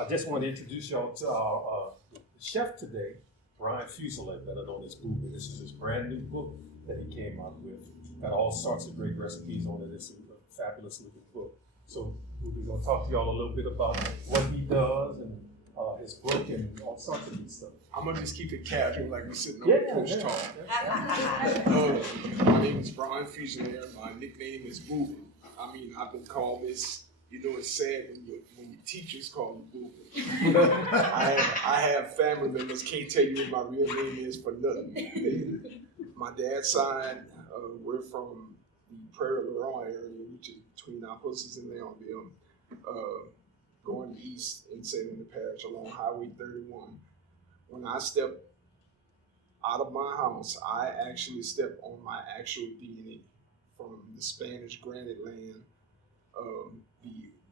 I just want to introduce y'all to our chef today, Herman Fuselier, better known as Boobie. This is his brand new book that he came out with. Got all sorts of great recipes on it. It's a fabulous looking book. So we're going to talk to y'all a little bit about what he does and his book and all sorts of good stuff. I'm going to just keep it casual like we're sitting on the push talk. My name is Bryant Fuselier. My nickname is Boobie. I mean, I've been called this, you know, it's sad when your teachers call you Boobie. I have family members, can't tell you what my real name is for nothing. My dad's side, we're from the Prairie Laurent area, which is between our houses and Leonville, going east in St. Landry Parish along Highway 31. When I step out of my house, I actually step on my actual DNA from the Spanish granite land.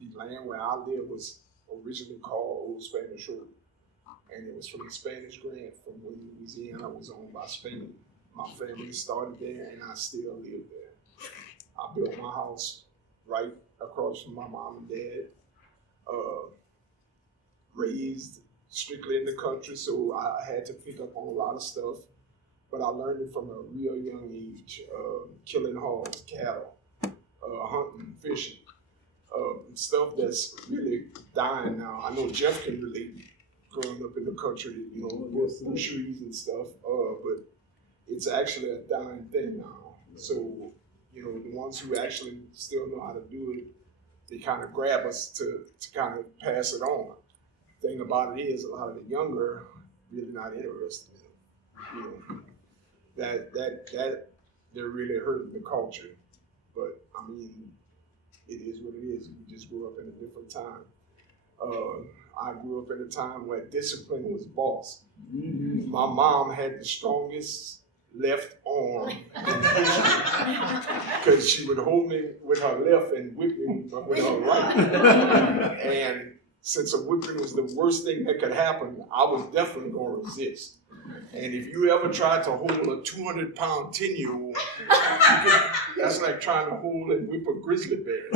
The land where I live was originally called Old Spanish Road, and it was from the Spanish grant from when Louisiana was owned by Spain. My family started there, and I still live there. I built my house right across from my mom and dad. Raised strictly in the country, so I had to pick up on a lot of stuff. But I learned it from a real young age, killing hogs, cattle, hunting, fishing, stuff that's really dying now. I know Jeff can relate, growing up in the country, you know, with fisheries and stuff, but it's actually a dying thing now. So, you know, the ones who actually still know how to do it, they kind of grab us to kind of pass it on. The thing about it is, a lot of the younger really not interested in it. You know, that they're really hurting the culture. But I mean, it is what it is. We just grew up in a different time. I grew up in a time where discipline was boss. Mm-hmm. My mom had the strongest left arm because she would hold me with her left and whip me with her right. And since a whipping was the worst thing that could happen, I was definitely going to resist. And if you ever tried to hold a 200-pound 10-year-old, that's like trying to hold and whip a grizzly bear.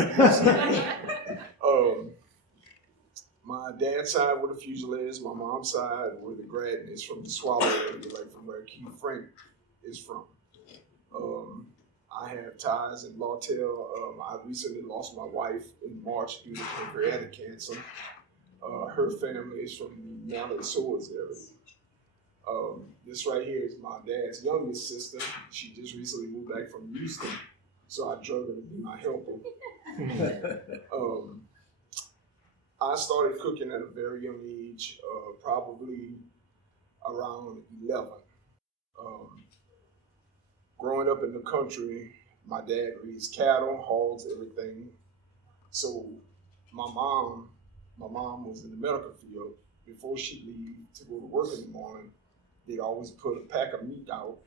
My dad's side were the Fusiliers, my mom's side were the Gradners from the Swallow area, like from where Keith Frank is from. I have ties in Lawtell. I recently lost my wife in March due to pancreatic cancer. Her family is from the Mallet Swords area. This right here is my dad's youngest sister. She just recently moved back from Houston, so I drug her to be my helper. I started cooking at a very young age, probably around 11. Growing up in the country, my dad raised cattle, hogs, everything. So my mom was in the medical field. Before she'd leave to go to work in the morning, they'd always put a pack of meat out,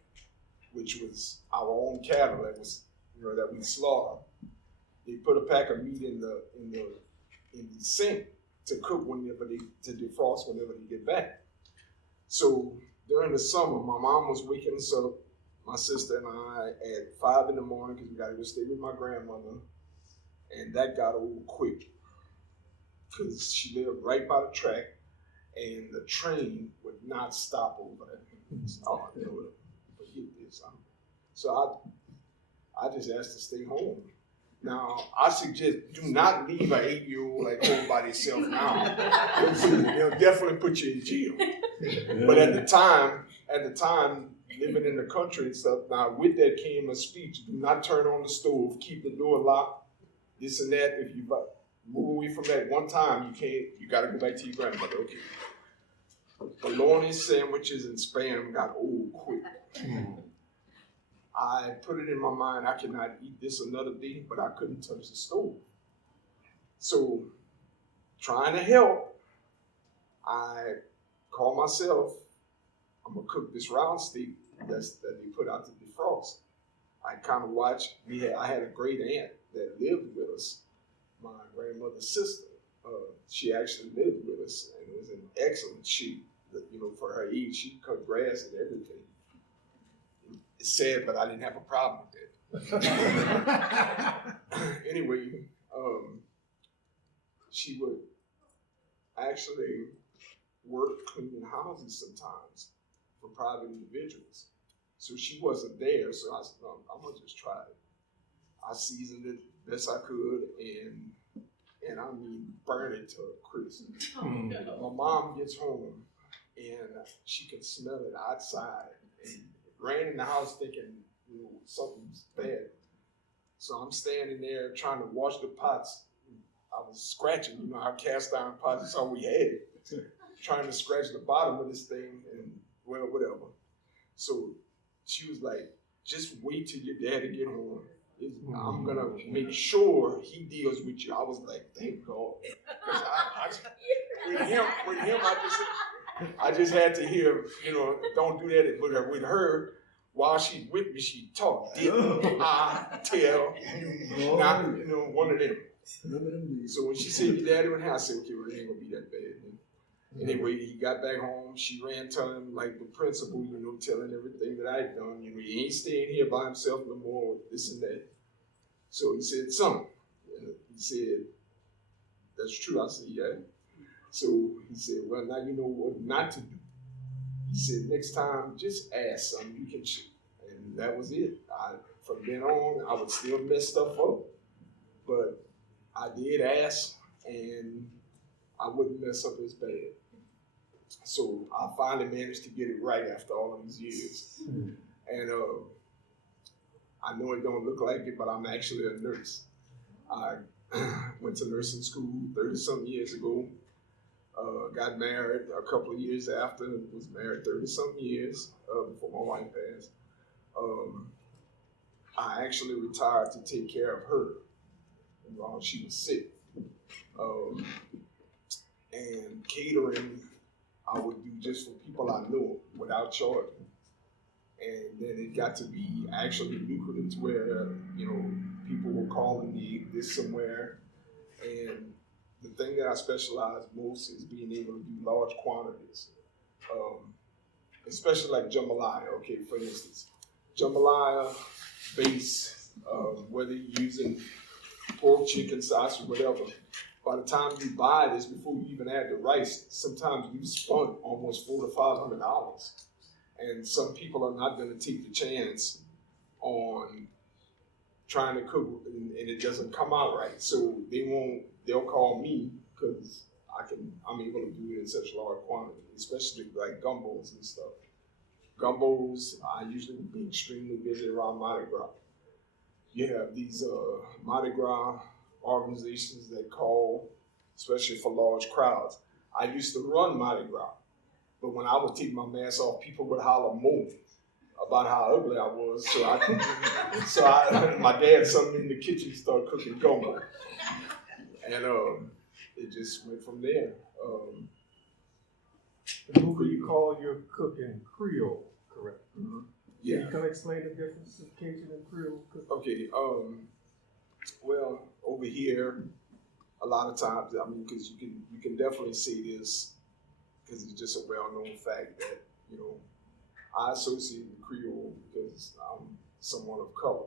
which was our own cattle that was, you know, that we slaughter. They put a pack of meat in the sink to cook to defrost whenever they get back. So during the summer, my mom was waking us up, my sister and I, at 5 in the morning because we got to go stay with my grandmother, and that got old quick because she lived right by the track, and the train would not stop over there. Oh, you know, forget this. So I just asked to stay home. Now, I suggest do not leave an 8-year-old like home by themselves now. They'll definitely put you in jail. But at the time, living in the country and stuff, now with that came a speech: do not turn on the stove, keep the door locked, this and that. If you move away from that one time, you got to go back to your grandmother. Okay. Bologna sandwiches and Spam got old quick. I put it in my mind, I cannot eat this another day, but I couldn't touch the stove. So, trying to help, I called myself, I'm gonna cook this round steak that they put out to defrost. I kind of watched, I had a great aunt that lived with us, my grandmother's sister. She actually lived with us and was in excellent shape. You know, for her age, she cut grass and everything. It's sad, but I didn't have a problem with that. Anyway, she would actually worked cleaning houses sometimes for private individuals. So she wasn't there, so I said, no, I'm gonna just try it. I seasoned it best I could, and I mean, burn it to a crisp. Oh, no. My mom gets home, and she can smell it outside, and ran in the house thinking, something's bad. So I'm standing there trying to wash the pots. I was scratching, our cast iron pots, that's all we had. Trying to scratch the bottom of this thing, and well, whatever. So she was like, just wait till your daddy get home. I'm gonna make sure he deals with you. I was like, thank God. With him, I just had to hear, don't do that with her. While she's with me, she talk. Didn't I tell you not, one of them. So when she said your daddy went out, I said, okay, well, it ain't gonna be that bad. Anyway, he got back home. She ran telling like the principal, telling everything that I'd done. He ain't staying here by himself no more, this and that. So he said, son, he said, that's true. I said, yeah. So he said, well, now you know what not to do. He said, next time, just ask something you can shoot. And that was it. From then on, I would still mess stuff up. But I did ask, and I wouldn't mess up as bad. So I finally managed to get it right after all of these years. And I know it don't look like it, but I'm actually a nurse. I went to nursing school 30-something years ago. Got married a couple of years after, was married 30-something years before my wife passed. I actually retired to take care of her while she was sick. And catering, I would do just for people I knew without charging. And then it got to be actually lucrative to where, people were calling me this somewhere. And the thing that I specialize most is being able to do large quantities, especially like jambalaya. Okay, for instance, jambalaya base, whether you're using pork, chicken, sausage, whatever. By the time you buy this, before you even add the rice, sometimes you spent almost $400 to $500. And some people are not going to take the chance on trying to cook and it doesn't come out right. So they'll call me because I'm able to do it in such large quantity, especially like gumbos and stuff. Gumbos, I usually would be extremely busy around Mardi Gras. You have these Mardi Gras organizations that call, especially for large crowds. I used to run Mardi Gras, but when I would take my mask off, people would holler more about how ugly I was. So my dad sent me in the kitchen to start cooking gumbo, and it just went from there. Boobie, you call your cooking Creole, correct? Mm-hmm. Yeah. Can you explain the difference of Cajun and Creole cooking? Okay. Well, over here, a lot of times, because you can definitely see this, because it's just a well-known fact that I associate with Creole because I'm someone of color.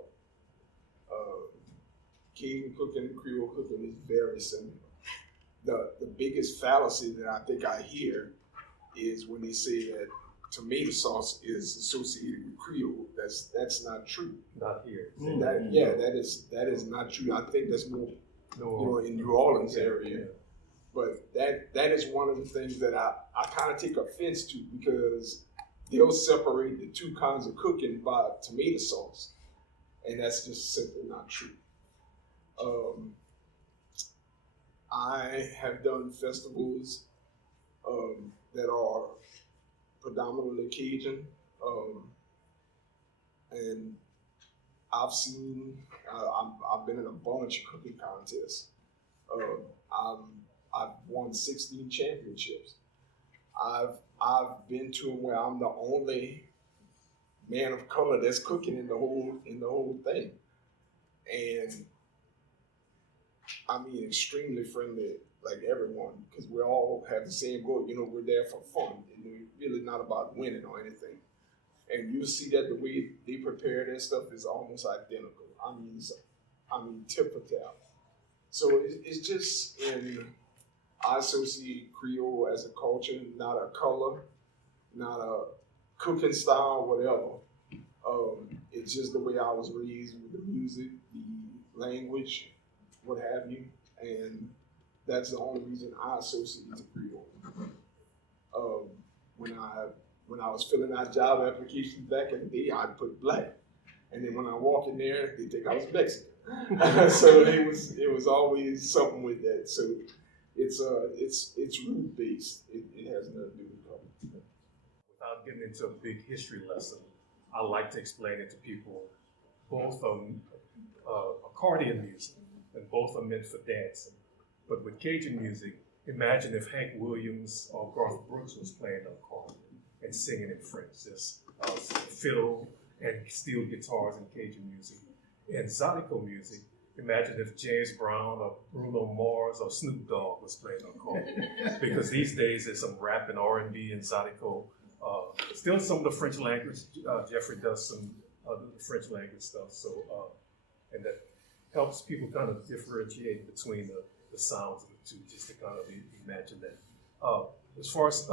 Cajun cooking and Creole cooking is very similar. The biggest fallacy that I think I hear is when they say that tomato sauce is associated with Creole. That's not true. Not here. That is not true. I think that's more in New Orleans area. But that is one of the things that I kind of take offense to, because they'll separate the two kinds of cooking by tomato sauce, and that's just simply not true. I have done festivals that are predominantly Cajun, and I've been in a bunch of cooking contests. I've won 16 championships. I've been to them where I'm the only man of color that's cooking in the whole thing, and I mean extremely friendly, like everyone, because we all have the same goal. We're there for fun, and we're really not about winning or anything. And you see that the way they prepare their stuff is almost identical. I mean tip for tap. So it's just in I associate Creole as a culture, not a color, not a cooking style, whatever. It's just the way I was raised with the music, the language, what have you, and that's the only reason I associate to Creole. When I was filling out job applications back in the day, I put black, and then when I walk in there, they think I was Mexican. So it was always something with that. So it's root based. It has nothing to do with color. Without getting into a big history lesson, I like to explain it to people. Both accordion music, and both are meant for dancing. But with Cajun music, imagine if Hank Williams or Garth Brooks was playing the accordion and singing in French. There's fiddle and steel guitars in Cajun music. In zydeco music, imagine if James Brown or Bruno Mars or Snoop Dogg was playing the accordion. Because these days there's some rap and R&B and zydeco. Still some of the French language. Jeffrey does some of the French language stuff. So, and that helps people kind of differentiate between the sounds of the two, just to kind of imagine that. As far as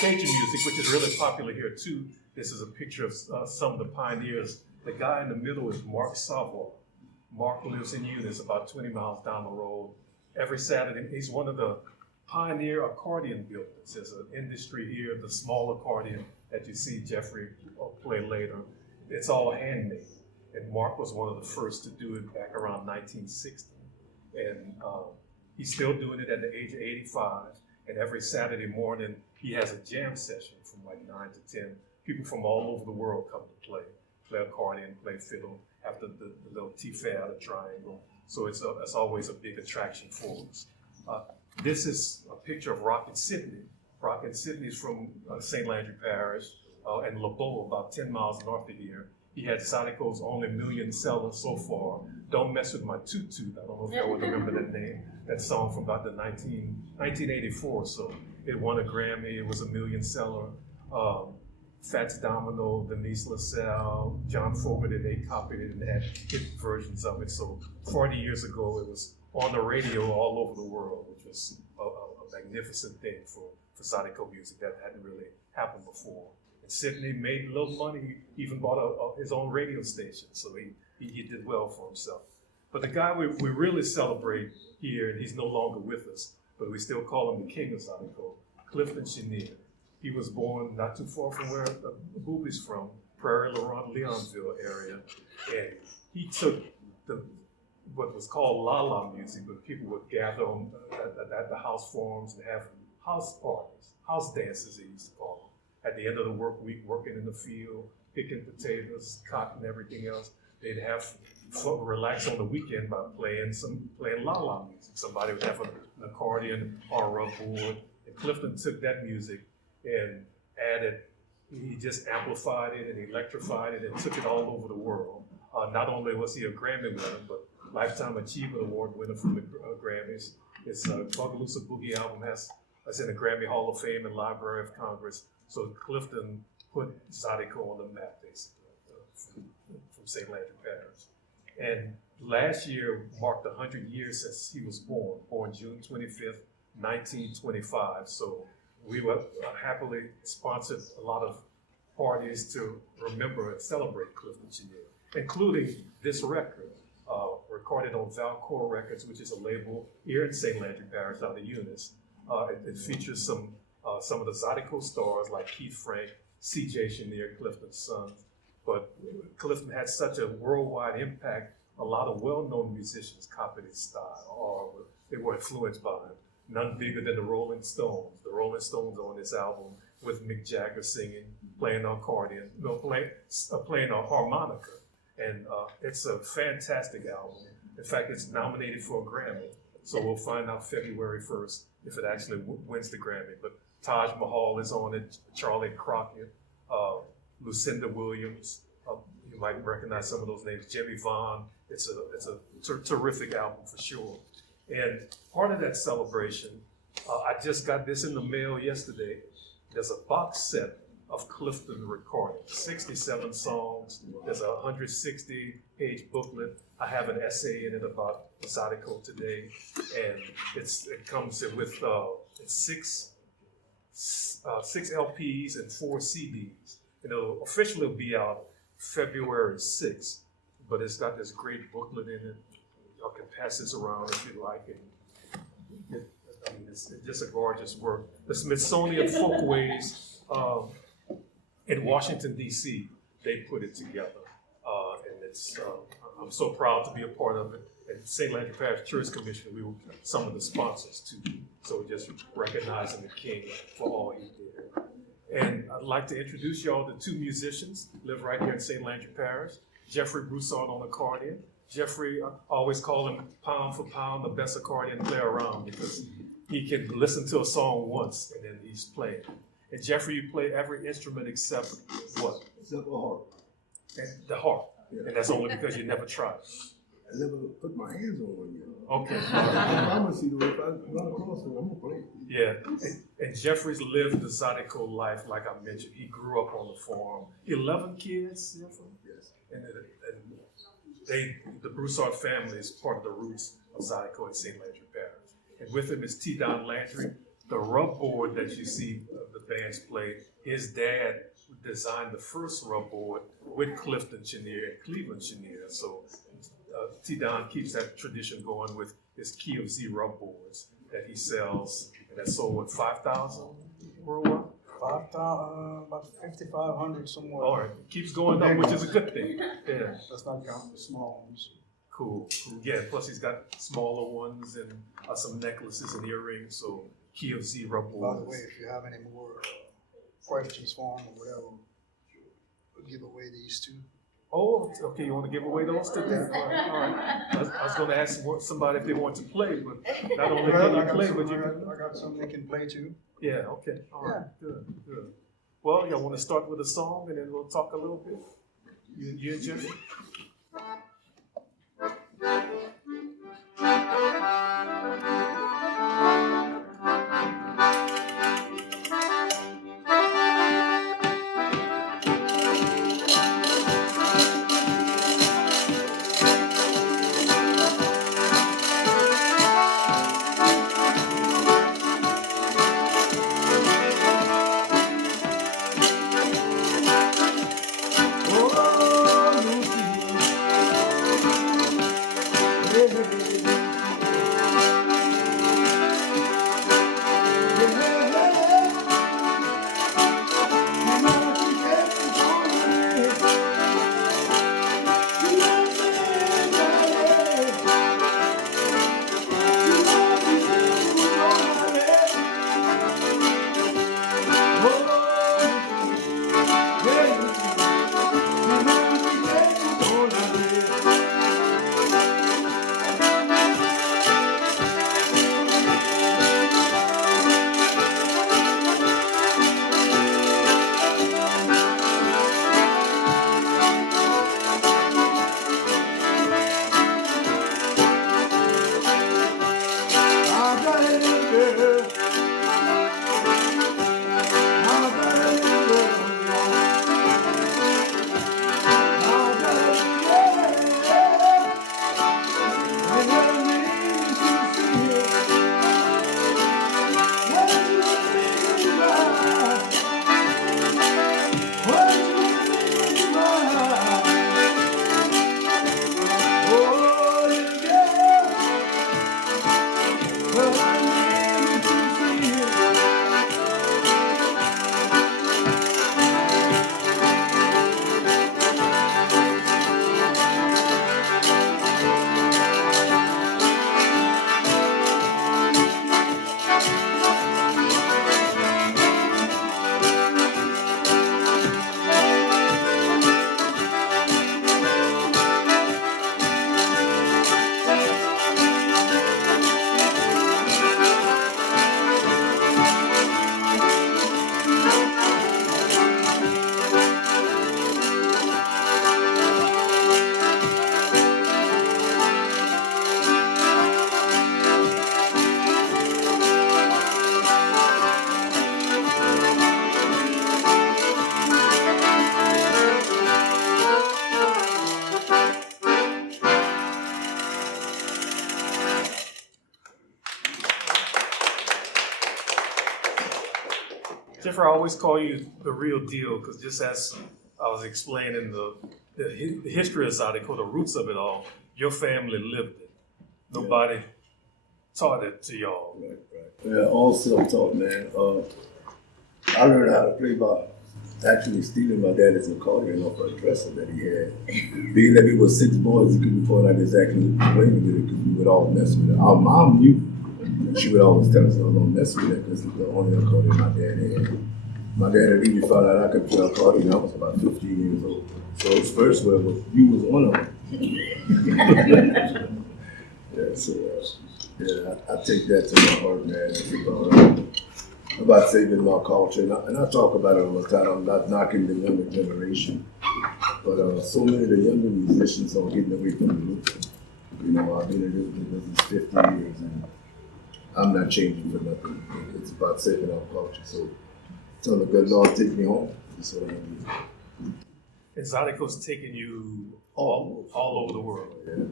Cajun music, which is really popular here too, this is a picture of some of the pioneers. The guy in the middle is Mark Savoy. Mark lives in Eunice, about 20 miles down the road. Every Saturday, he's one of the pioneer accordion builders. There's an industry here, the small accordion that you see Jeffrey play later. It's all handmade. And Mark was one of the first to do it back around 1960. And he's still doing it at the age of 85. And every Saturday morning, he has a jam session from like 9 to 10. People from all over the world come to play accordion, play fiddle, have the little T-fad, a triangle. So it's always a big attraction for us. This is a picture of Rockin' Sidney. Rockin' Sidney is from St. Landry Parish and LeBeau, about 10 miles north of here. He had zydeco's only million sellers so far. Don't Mess With My Toot Toot. I don't know if y'all would remember that name. That song from about the 1984. So it won a Grammy. It was a million seller. Fats Domino, Denise LaSalle, John Fogerty, they copied it and had hit versions of it. So 40 years ago, it was on the radio all over the world, which was a magnificent thing for zydeco music. That hadn't really happened before. And Sidney made a little money. He even bought his own radio station, so he did well for himself. But the guy we really celebrate here, and he's no longer with us, but we still call him the king of zydeco, Clifton Chenier. He was born not too far from where Boobie's from, Prairie La Ronde, Leonville area. And he took what was called la-la music, but people would gather at the house forums and have house parties, house dances they used to call them. At the end of the work week, working in the field, picking potatoes, cotton, everything else. They'd have fun, relax on the weekend by playing la-la music. Somebody would have an accordion or a rub board. And Clifton took that music and he just amplified it and electrified it and took it all over the world. Not only was he a Grammy winner, but Lifetime Achievement Award winner from the Grammys. His Bugaloosa Boogie album is in the Grammy Hall of Fame and Library of Congress. So Clifton put zydeco on the map, basically, from St. Landry Parish. And last year marked 100 years since he was born June 25th, 1925. So we were happily sponsored a lot of parties to remember and celebrate Clifton Chenier, including this record, recorded on Valcour Records, which is a label here in St. Landry Parish out of Eunice. It features some of the zydeco stars like Keith Frank, C.J. Chenier, Clifton's sons. But Clifton had such a worldwide impact, a lot of well-known musicians copied his style, or they were influenced by him. None bigger than the Rolling Stones. The Rolling Stones on this album with Mick Jagger singing, playing the accordion, playing a harmonica. And it's a fantastic album. In fact, it's nominated for a Grammy. So we'll find out February 1st if it actually wins the Grammy. But Taj Mahal is on it, Charlie Crockett, Lucinda Williams. You might recognize some of those names. Jimmy Vaughn. It's a terrific album for sure. And part of that celebration, I just got this in the mail yesterday. There's a box set of Clifton recordings, 67 songs. There's a 160-page booklet. I have an essay in it about zydeco today, and it comes with six LPs and 4 CDs. It'll officially be out February 6th, but it's got this great booklet in it. Y'all can pass this around if you like it. It's just a gorgeous work. The Smithsonian Folkways in Washington, D.C., they put it together. And I'm so proud to be a part of it. At St. Landry Parish Tourist Commission, we were some of the sponsors too. So just recognizing the king for all he did. And I'd like to introduce y'all to 2 musicians, live right here in St. Landry Parish. Jeffery Broussard on accordion. Jeffrey, I always call him pound for pound the best accordion player around because he can listen to a song once and then he's playing. And Jeffrey, you play every instrument except what? Except the harp. And the harp. Yeah. And that's only because you never tried. I never put my hands on one yet. Okay. I'm gonna see the if I run across it, I'm gonna play. Yeah. And Jeffrey's lived the zydeco life, like I mentioned. He grew up on the farm. 11 kids, Jeffrey? Yes. And the Broussard family is part of the roots of zydeco at St. Landry Parish. And with him is T. Don Landry. The rub board that you see the bands play, his dad designed the first rub board with Clifton Chenier and Cleveland Chenier. So T. Don keeps that tradition going with his Key of Z rub boards that he sells. And that's sold with 5,000 worldwide? 5,000, about 5,500 somewhere. All right, keeps going up, which is a good thing. Yeah. Let's not count the small ones. Cool. Yeah, plus he's got smaller ones and some necklaces and earrings, so Key of Z rub By boards. the way, if you have any more questions for him or whatever, we'll give away these 2. Oh, okay, you want to give away those today? All right. I was going to ask somebody if they want to play, but not only can you play, but you can. I got some they can play too. Yeah, okay. All right, good. Well, y'all want to start with a song and then we'll talk a little bit? You and Jeffrey? Oh, Jeffrey, I always call you the real deal because just as I was explaining the history of zydeco, the roots of it all, your family lived it. Nobody taught it to y'all. Right. Yeah, all self-taught, man. I learned how to play by actually stealing my daddy's accordion off a dresser that he had. Being that we were 6 boys, he couldn't point out exactly who was playing with it because we would all mess with it. Our mom knew. And she would always tell us, "Oh, don't mess with it," because it's the only accordion my dad had. My dad had even found out I could play accordion. I was about 15 years old. So his first word was, "You was one of them." Yeah, so I take that to my heart, man. About saving my culture, and I talk about it all the time. I'm not knocking the younger generation, but so many of the younger musicians are getting away from the roots. You know, I've been in this business 50 years, and I'm not changing for nothing. It's about saving our culture. So tell the good Lord, take me home. That's what I need. And zydeco's taking you all over the world. Yeah,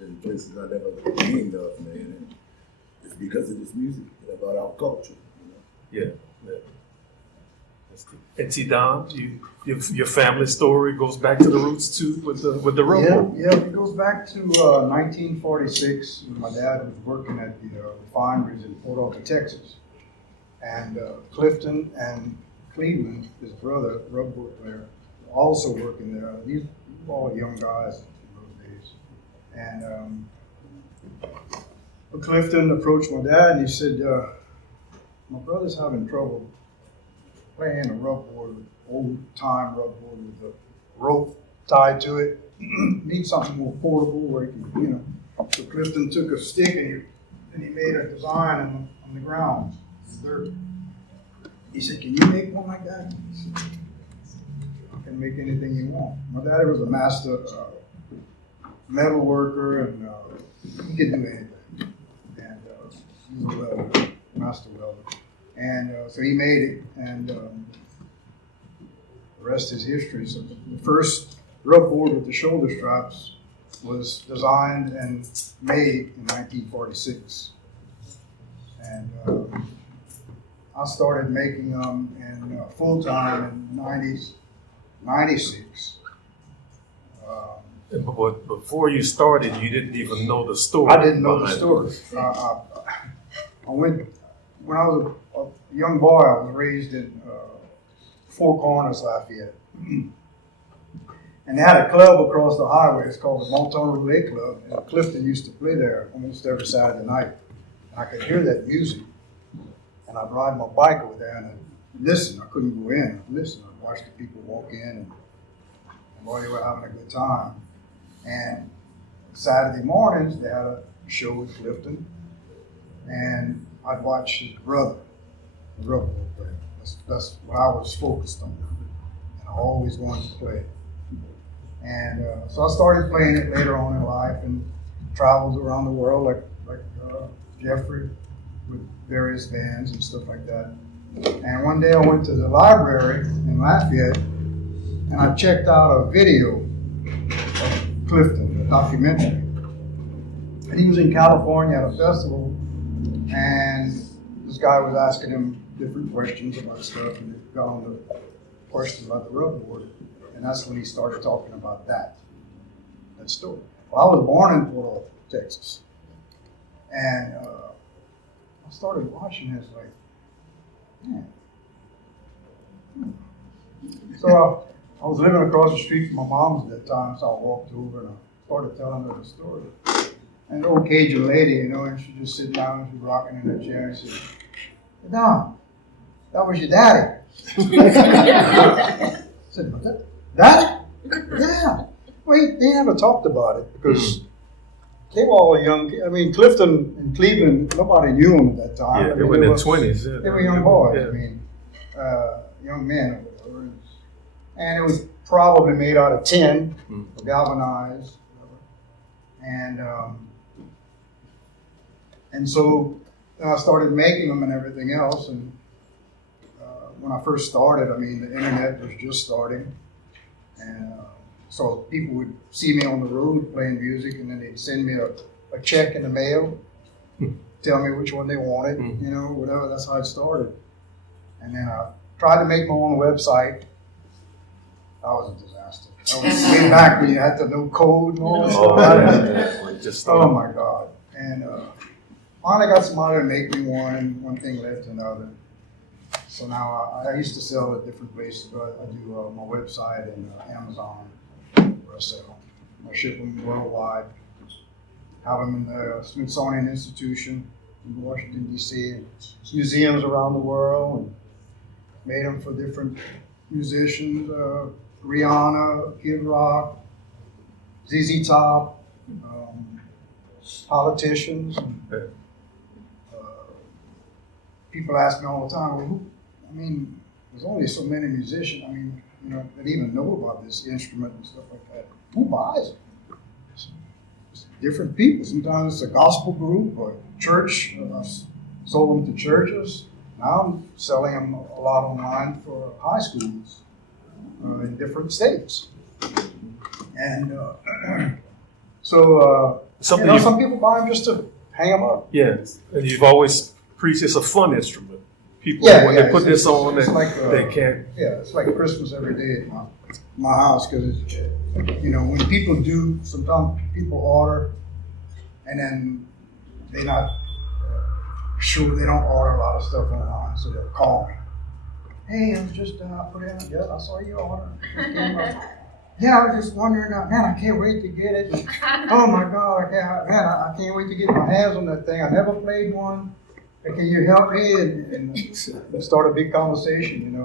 in places I never dreamed of, man. And it's because of this music and about our culture. Yeah. And T. Don, your family story goes back to the roots too, with the rubber. Yeah, it goes back to 1946. My dad was working at the refineries in Port Arthur, Texas, and Clifton and Cleveland, his brother, rubber player, also working there. These were all young guys in those days, and Clifton approached my dad and he said, "My brother's having trouble playing a rubboard, old-time rubboard with a rope tied to it. Needs something more portable where he can, you know." So Clifton took a stick and he made a design on the ground, dirt. He said, "Can you make one like that?" I said, "I can make anything you want." My daddy was a master metal worker, and he could do anything. And he was a welder, master welder. And so he made it, and the rest is history. So the first rubboard with the shoulder straps was designed and made in 1946. And I started making them in full-time in 96. But before you started, you didn't even know the story. I didn't know the story. When I was a young boy, I was raised in Four Corners, Lafayette. And they had a club across the highway. It's called the Monton Roulette Club. And Clifton used to play there almost every Saturday night. And I could hear that music. And I'd ride my bike over there and I'd listen. I couldn't go in. I'd listen. I'd watch the people walk in. And boy, they were having a good time. And Saturday mornings, they had a show with Clifton. And I'd watch his brother, the rubber player. That's what I was focused on. And I always wanted to play. And so I started playing it later on in life and traveled around the world like Jeffrey with various bands and stuff like that. And one day I went to the library in Lafayette and I checked out a video of Clifton, a documentary. And he was in California at a festival, and this guy was asking him different questions about stuff, and it got on the question about the rubboard. And that's when he started talking about that story. Well, I was born in Port Arthur, Texas. And I started watching this like, man. So I was living across the street from my mom's at that time, so I walked over and I started telling her the story. And the old Cajun lady, you know, and she just sit down and she's rocking in her chair and said, "Hey, Don, that was your daddy." I said, "What, that? Daddy?" "Yeah." Well, they never talked about it because they were all young. I mean, Clifton and Cleveland, nobody knew them at that time. Yeah, I they mean, were in their 20s. They were young boys. Yeah. I mean, young men or whatever. And it was probably made out of tin, galvanized, whatever. And so I started making them and everything else. And when I first started, I mean, the internet was just starting. And so people would see me on the road playing music, and then they'd send me a check in the mail, tell me which one they wanted, you know, whatever. That's how it started. And then I tried to make my own website. That was a disaster. That was way back when you had to know code and all that stuff. Oh my God. And finally got somebody to make me one thing led to another. So now I used to sell at different places, but I do my website and Amazon where I sell. I ship them worldwide. Have them in the Smithsonian Institution in Washington, D.C., museums around the world, and made them for different musicians, Rihanna, Kid Rock, ZZ Top, politicians. People ask me all the time, well, there's only so many musicians, that even know about this instrument and stuff like that. Who buys it? It's different people. Sometimes it's a gospel group or church. I've sold them to churches. Now I'm selling them a lot online for high schools in different states. And some people buy them just to hang them up. Yes, and you've always preached it's a fun instrument. People, when they put this on, they can't. Yeah, it's like Christmas every day at my house, because when people do, sometimes people order and then they're not sure, they don't order a lot of stuff online, so they'll call me. Hey, I was just put in, yeah, I saw you order. Yeah, I was just wondering, man, I can't wait to get it. Oh my God, I can't wait to get my hands on that thing. I never played one. Can you help me? And start a big conversation, and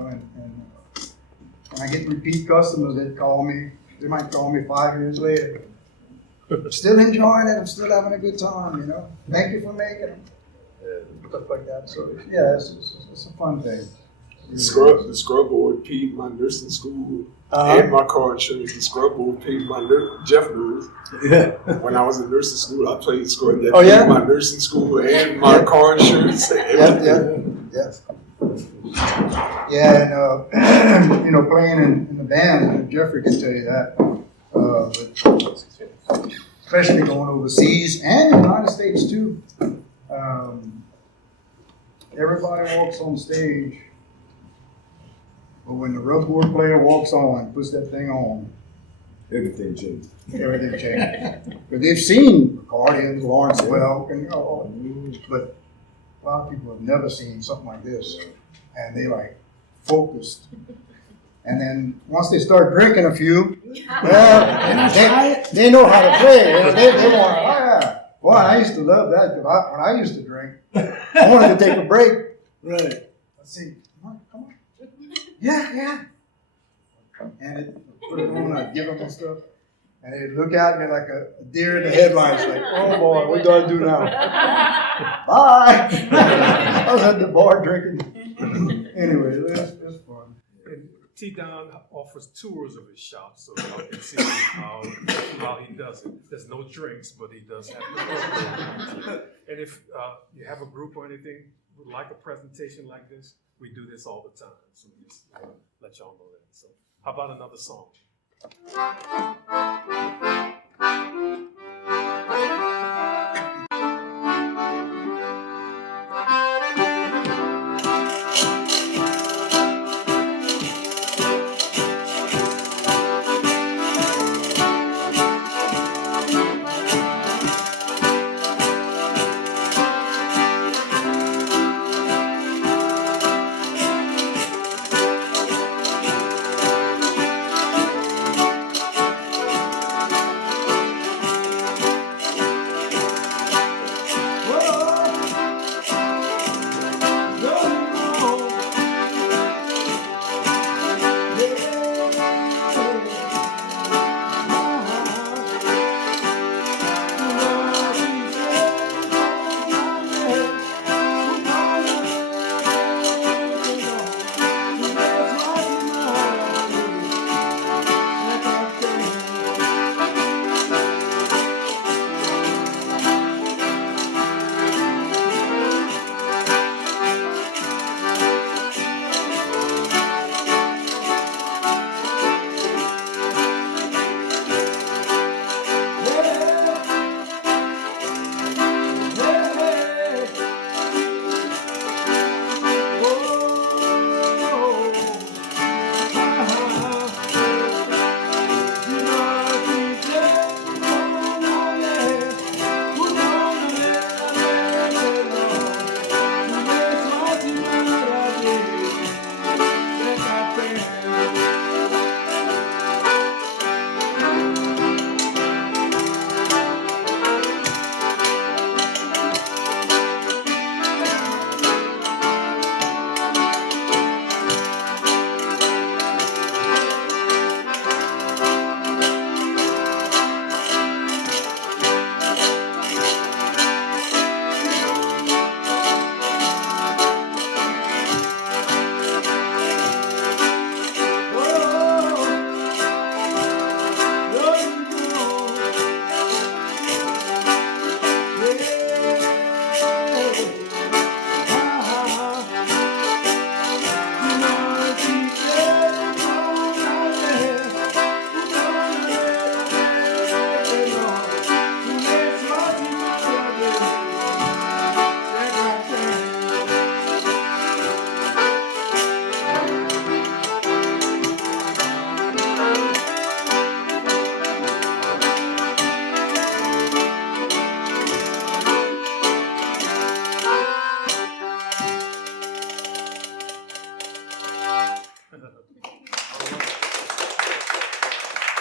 I get repeat customers that call me. They might call me 5 years later. Still enjoying it. I'm still having a good time, Thank you for making them. Stuff like that. So, yeah, it's a fun thing. The scrub board paid my nursing school and my car insurance. The scrub board paid my Jeff knows. Yeah. When I was in nursing school, I played scrub. That paid my nursing school and my car insurance. Yeah. Yeah, and playing in the band, Jeffrey can tell you that. But especially going overseas and in the United States too. Everybody walks on stage. But when the rubboard player walks on, puts that thing on, Everything changed. Everything changed. But they've seen accordions, Lawrence Welk, but a lot of people have never seen something like this. And they focused. And then once they start drinking a few, they know how to play. They want, Boy, I used to love that because when I used to drink, I wanted to take a break. Right. Let's see. Come on. Yeah. And put it on, I'd give them and stuff. And they'd look at me like a deer in the headlights, like, oh boy, what do I do now? Bye. I was at the bar drinking. Anyway, it's fun. And T. Don offers tours of his shop, so y'all can see how he does it. There's no drinks, but he does have the And if you have a group or anything, would like a presentation like this, we do this all the time. So we just let y'all know that. So how about another song?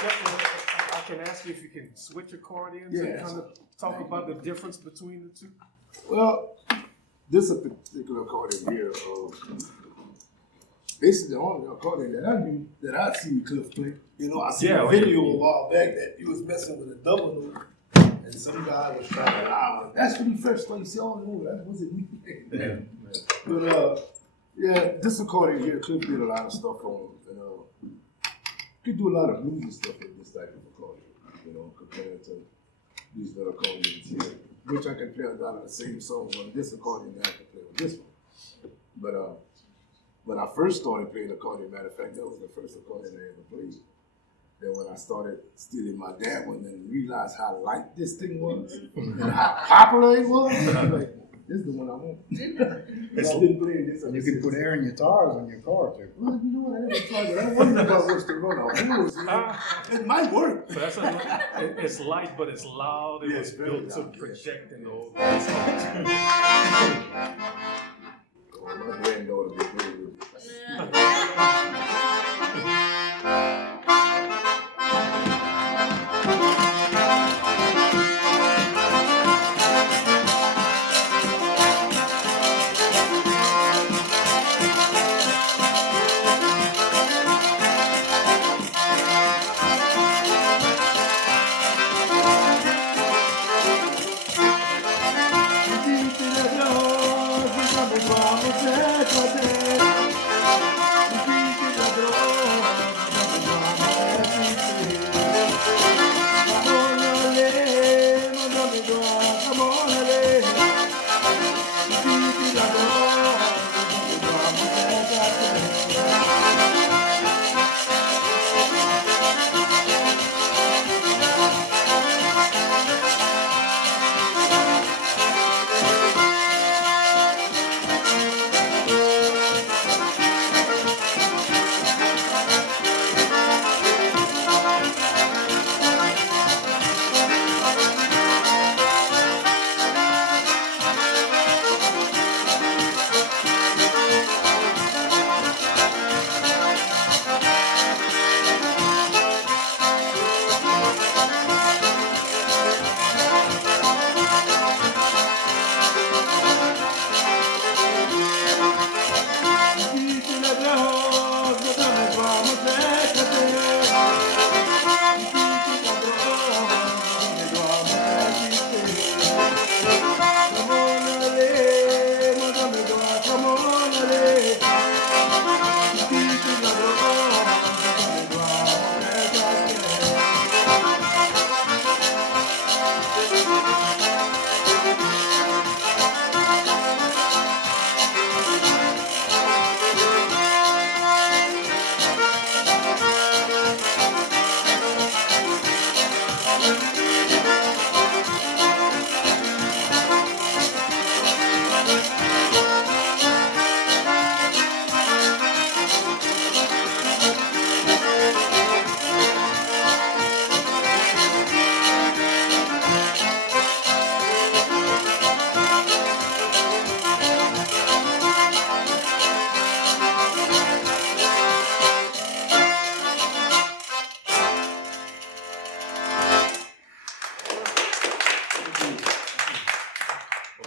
I can ask you if you can switch accordions and kind of talk about the difference between the two. Well, this is a particular accordion here. This is the only accordion that I knew that I seen Cliff play. You know, I seen a video a while back that he was messing with a double note, and some guy was trying to that's when he first started. You see, oh no, that wasn't me. But this accordion here, Cliff did a lot of stuff on. You could do a lot of bluesy stuff with this type of accordion. You know, compared to these little accordions here, which I can play a lot of the same songs on this accordion that I can play with this one. But when I first started playing accordion, matter of fact, that was the first accordion I ever played. Then when I started stealing my dad one and realized how light this thing was and how popular it was, I'm like, this is the one I want. So I've been playing this. And you can put air in your tires on your car too. Well, you know what? I never tried that. I wonder if I was to run on wheels. You know? It might work. So it's light, but it's loud. It was built to project and all. My granddaughter be very good.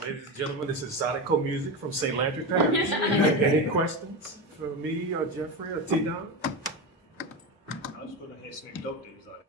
Ladies and gentlemen, this is zydeco music from St. Landry Parish. Any questions for me or Jeffrey or T-Don? I was going to say dope things like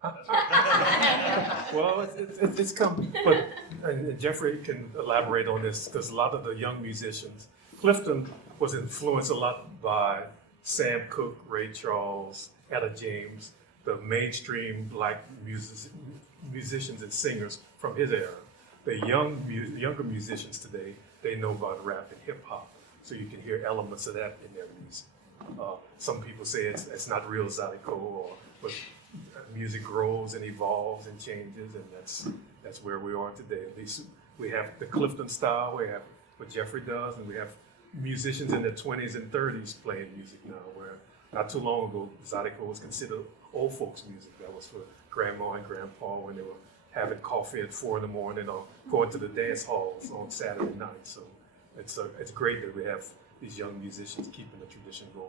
Well, it's come, but and Jeffrey can elaborate on this because a lot of the young musicians, Clifton was influenced a lot by Sam Cooke, Ray Charles, Etta James, the mainstream black musicians and singers from his era. The younger musicians today, they know about rap and hip hop, so you can hear elements of that in their music. Some people say it's not real zydeco, but music grows and evolves and changes, and that's where we are today. At least we have the Clifton style, we have what Jeffrey does, and we have musicians in their 20s and 30s playing music now, where not too long ago, zydeco was considered old folks music. That was for grandma and grandpa when they were having coffee at 4 in the morning or going to the dance halls on Saturday night. So it's great that we have these young musicians keeping the tradition going.